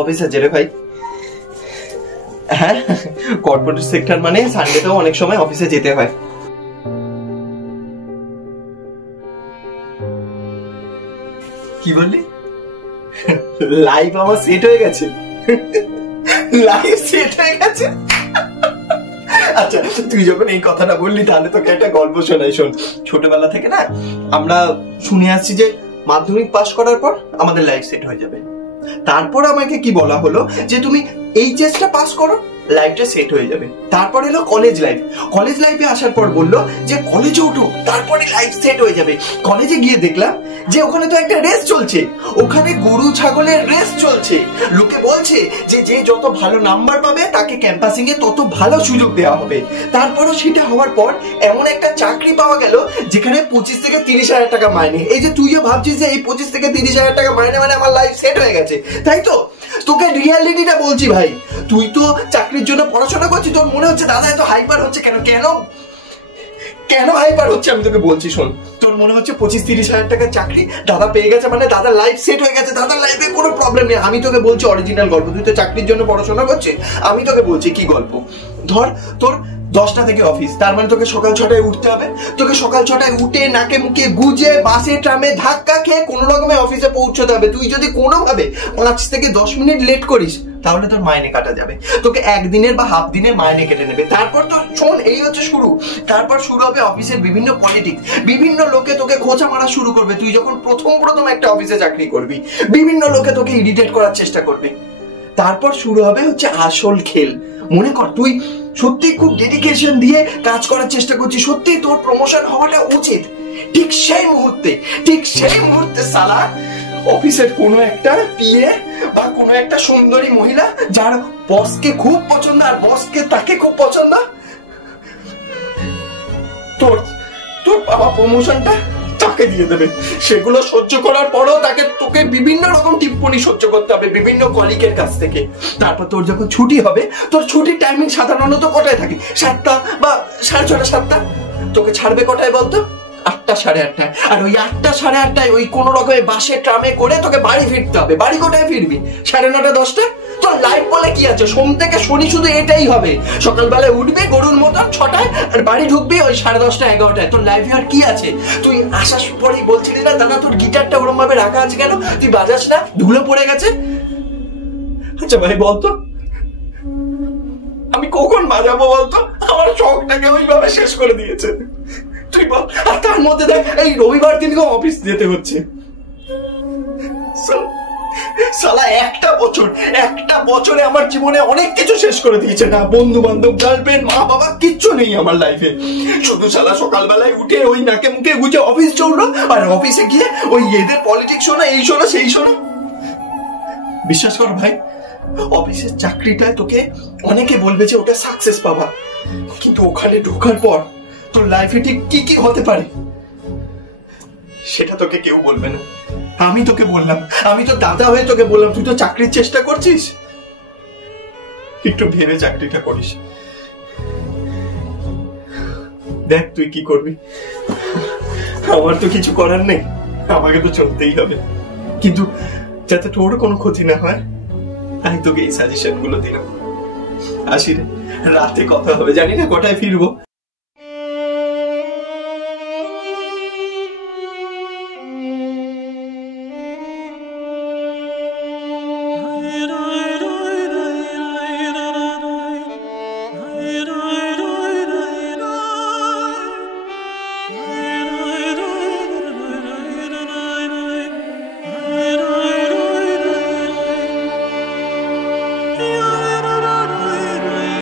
অফিসে যেরে ভাই। হ্যাঁ, কর্পোরেট সেক্টর মানে সানডেতেও অনেক সময় অফিসে যেতে হয়। কি বললি? লাইভ আমার সেট হয়ে গেছে। লাইভ সেট হয়ে গেছে। আচ্ছা, তুই যখন এই কথাটা বললি তাহলে তোকে একটা গল্প শোনাই। শোন, ছোটবেলা থেকে না আমরা শুনে আসছি যে মাধ্যমিক পাশ করার পর আমাদের লাইফ সেট হয়ে যাবে। তারপর আমাকে কি বলা হলো যে তুমি এইচএসটা পাস করো, লাইফটা সেট হয়ে যাবে। তারপর এলো কলেজ লাইফ। কলেজ লাইফে আসার পর বললো যে কলেজে উঠো, তারপরে লাইফ সেট হয়ে যাবে। কলেজে গিয়ে দেখলাম যে ওখানে তো একটা রেস চলছে, ওখানে গরু ছাগলের রেস চলছে। লোকে বলছে যে যে যত ভালো নাম্বার পাবে তাকে ক্যাম্পাসিং এ তত ভালো সুযোগ দেওয়া হবে। তারপরও সেটা হওয়ার পর এমন একটা চাকরি পাওয়া গেল যেখানে 25 থেকে 30,000 টাকা মাইনে। এই যে তুইও ভাবছিস যে এই 25 থেকে 30,000 টাকা মাইনে মানে আমার লাইফ সেট হয়ে গেছে, তাই তো? তোকে রিয়ালিটিটা বলছি ভাই। তুই তো চাকরির জন্য পড়াশোনা করছিস, তোর মনে হচ্ছে দাদা এত হাইপার হচ্ছে কেন? কেন কেন হাইপার হচ্ছে আমি তোকে বলছি। শোন, তোর মনে হচ্ছে 25-30,000 টাকার চাকরি দাদা পেয়ে গেছে মানে দাদার লাইফ সেট হয়ে গেছে, দাদার লাইফে কোনো প্রবলেম নেই। আমি তোকে বলছি অরিজিনাল গল্প। তুই তো চাকরির জন্য পড়াশোনা করছিস, আমি তোকে বলছি কি গল্প। ধর তোর 10টা থেকে অফিস, তার মানে তোকে সকাল 6টায় উঠতে হবে। তোকে সকাল 6টায় উঠে নাকে মুখে গুজে বাসে ট্রামে ধাক্কা খেয়ে কোনো রকমে অফিসে পৌঁছতে হবে। তুই যদি কোনোভাবে 5 থেকে 10 মিনিট লেট করিস তাহলে তোর মাইনে কাটা যাবে। তোকে একদিনের বা হাফ দিনের মাইনে কেটে নেবে। তারপর তো শোন, এই হচ্ছে শুরু। তারপর শুরু হবে অফিসের বিভিন্ন পলিটিক্স। বিভিন্ন লোকে তোকে খোঁচা মারা শুরু করবে। তুই যখন প্রথম একটা অফিসে চাকরি করবি, বিভিন্ন লোকে তোকে ইরিটেট করার চেষ্টা করবে। তারপর শুরু হবে হচ্ছে আসল খেল। মনে কর তুই সত্যি খুব ডেডিকেশন দিয়ে কাজ করার চেষ্টা করছিস, সত্যি তোর প্রমোশন হওয়াটা উচিত। ঠিক সেই মুহূর্তে সালা অফিসের কোনো একটা পিএ বা কোনো একটা সুন্দরী মহিলা যার বসকে খুব পছন্দ আর বসকে তাকে খুব পছন্দ, তোর বাবা প্রমোশনটা তাকে দিয়ে দেবে। সেগুলো সহ্য করার পরও তোকে বিভিন্ন রকম টিপ্পনি সহ্য করতে হবে বিভিন্ন কলিগের কাছ থেকে। তারপর তোর যখন ছুটি হবে, তোর ছুটির টাইমিং সাধারণত কটায় থাকে? 7টা বা 6:30 7টা। তোকে ছাড়বে কটায় বলতো? 8টা 8:30। আর ওই 8টা 8:30 ওই কোন রকমের বাসে ট্রামে করে তোকে বাড়ি ফিরতে হবে। বাড়ি কোটায় ফিরবি? 9:30 10টা। তোর লাইফ বলে কি আছে? সোম থেকে শনি শুধু এটাই হবে। সকালবেলায় উঠবি গরুর মতন 6টায় আর বাড়ি ঢুকবি ওই 10:30 11টায়। তোর লাইফে আর কি আছে? তুই আসার পরেই বলছিলি না দাদা তোর গিটারটা ওরম ভাবে রাখা আছে কেন? তুই বাজাস না, ধুলো পড়ে গেছে। আচ্ছা ভাই বলতো, আমি কখন বাজাবো বলতো? আমার শখটাকে ওইভাবে শেষ করে দিয়েছে। তুই বল। আর তার মধ্যে দেখ এই রবিবার দিনকেও অফিস যেতে হচ্ছে। সালা একটা বছরে আমার জীবনে অনেক কিছু শেষ করে দিয়েছে। না বন্ধু বান্ধব, গার্লফ্রেন্ড, মা বাবা কিচ্ছু নেই আমার লাইফে। শুধু সালা সকালবেলায় উঠে ওই নাকে মুখে গুজে অফিস চললো আর অফিসে গিয়ে ওই এদের পলিটিক্স শোনা, এই শোনা সেই শোনা। বিশ্বাস কর ভাই, অফিসের চাকরিটায় তোকে অনেকে বলবে যে ওটা সাকসেস পাবা, কিন্তু ওখানে ঢোকার পর তোর লাইফে ঠিক কি কি হতে পারে সেটা তোকে কেউ বলবে না। আমি তোকে বললাম, আমি তো দাদা হয়ে তোকে বললাম, তুই তো চাকরির চেষ্টা করছিস, একটু ভেবে চাকরিটা করিস। দেখ তুই কি করবি। আমার তো কিছু করার নেই, আমাকে তো চলতেই হবে। কিন্তু যাতে তোর কোনো ক্ষতি না হয় আমি তোকে এই সাজেশন গুলো দিলাম। আসি রে, রাতে কথা হবে, জানি না কটায় ফিরবো।